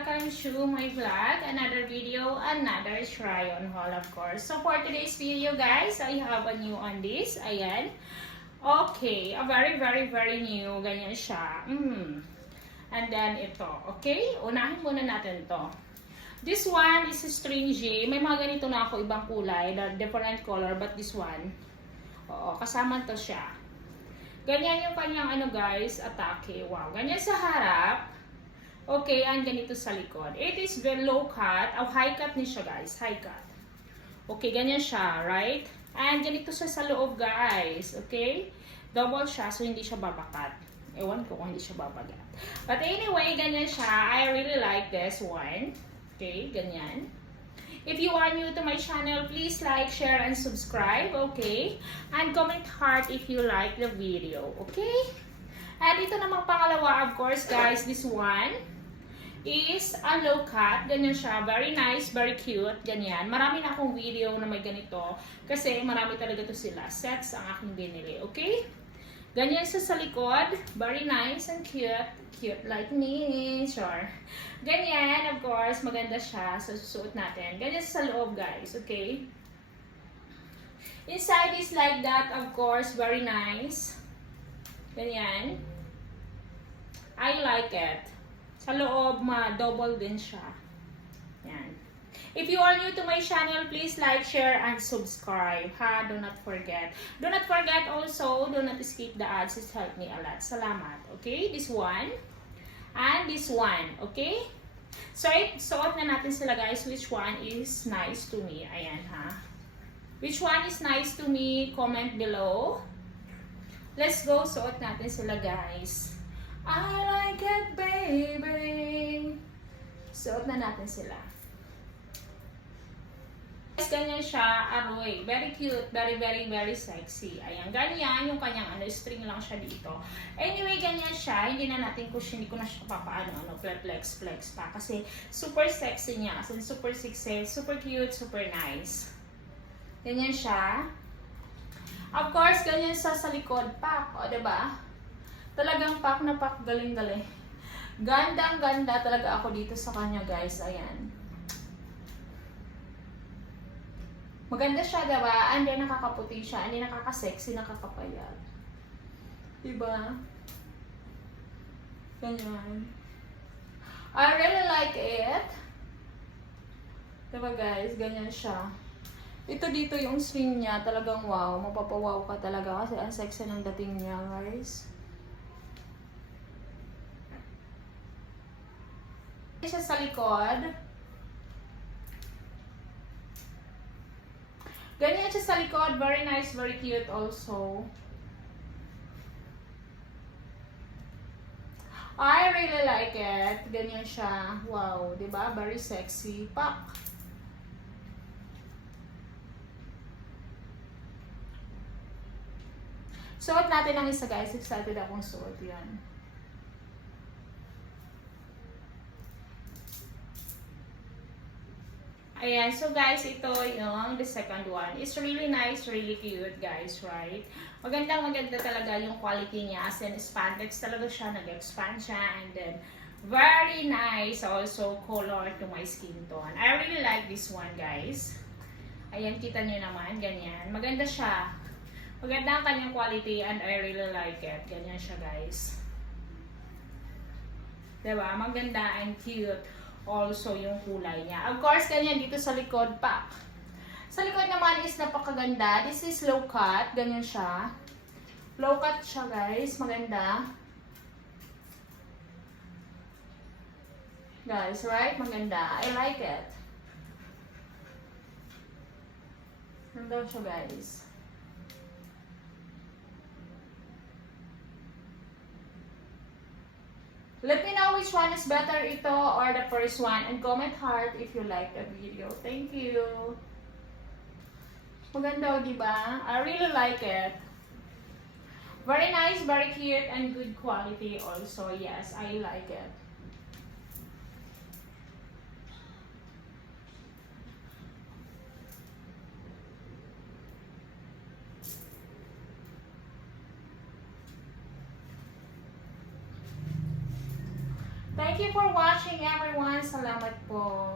welcome to my vlog. Another video, another try-on haul of course. So for today's video guys, I have a new on this. Ayan. Okay, a very new. Ganyan siya. And then ito. Okay, unahin muna natin to. This one is stringy. May mga ganito na ako ibang kulay, different color, but this one, oo, kasama to siya. Ganyan yung kanyang ano guys, atake. Wow, ganyan sa harap. Okay, and ganito sa likod. It is very low cut. High cut ni siya guys. High cut. Okay, ganyan siya, right? And ganito siya sa loob guys. Okay? Double siya, so hindi siya babakat. Ewan ko kung hindi siya babagat. But anyway, ganyan siya. I really like this one. Okay, ganyan. If you are new to my channel, please like, share, and subscribe. Okay? And comment heart if you like the video. Okay? And ito namang pangalawa, of course, guys, this one is a low cut. Ganyan siya. Very nice, very cute. Ganyan. Marami na akong video na may ganito. Kasi marami talaga to sila. Sets ang aking binili. Okay? Ganyan siya sa likod. Very nice and cute. Cute like me. Sure. Ganyan, of course. Maganda siya. So, susuot natin. Ganyan sa loob, guys. Okay? Inside is like that, of course. Very nice. Ganyan. I like it. Sa loob, double din siya. Yan. If you are new to my channel, please like, share, and subscribe. Ha? Do not forget. Do not forget also, do not skip the ads. It helps me a lot. Salamat. Okay? This one. And this one. Okay? So, suot na natin sila guys. Which one is nice to me? Ayan ha. Which one is nice to me? Comment below. Let's go. Suot natin sila guys. I like it, baby. Suot na natin sila. Ganyan siya, aroy. Very cute, very sexy. Ayan, ganyan yung kanyang string lang siya dito. Anyway, ganyan siya. Hindi na natin hindi ko na siya papaano, flex pa. Kasi super sexy niya. Kasi super sexy, super cute, super nice. Ganyan siya. Of course, ganyan sa likod, pack. O, diba? Talagang pack na pack, galing-galing. Gandang-ganda talaga ako dito sa kanya, guys. Ayan. Maganda siya, diba? Hindi nakakaputi siya. Hindi nakaka-sexy, nakakapayat. Diba? Ganyan. I really like it. Diba, guys? Ganyan siya. Ito dito yung string niya. Talagang wow. Mapapawaw ka talaga kasi ang sexy ng dating niya, guys. Siya sa likod. Ganyan siya sa likod. Very nice, very cute also. I really like it. Ganyan siya. Wow, diba? Very sexy. Pak! Suot natin ang isa guys. Excited akong suot yan. Ayan, so guys, ito yung the second one. It's really nice, really cute guys, right? Maganda talaga yung quality niya. As in, spandex talaga siya, nag-expand siya. And then, very nice also color to my skin tone. I really like this one guys. Ayan, kita nyo naman, ganyan. Maganda siya. Maganda ang kanyang quality and I really like it. Ganyan siya guys. Diba? Maganda and cute. Also yung kulay niya. Of course, ganyan dito sa likod pa. Sa likod naman is napakaganda. This is low cut. Ganyan siya. Low cut siya guys. Maganda. Guys, right? Maganda. I like it. Maganda siya guys. Let me know which one is better, ito or the first one. And comment heart if you like the video. Thank you. Maganda, diba? I really like it. Very nice, very cute, and good quality also. Yes, I like it. Thank you for watching everyone. Salamat po.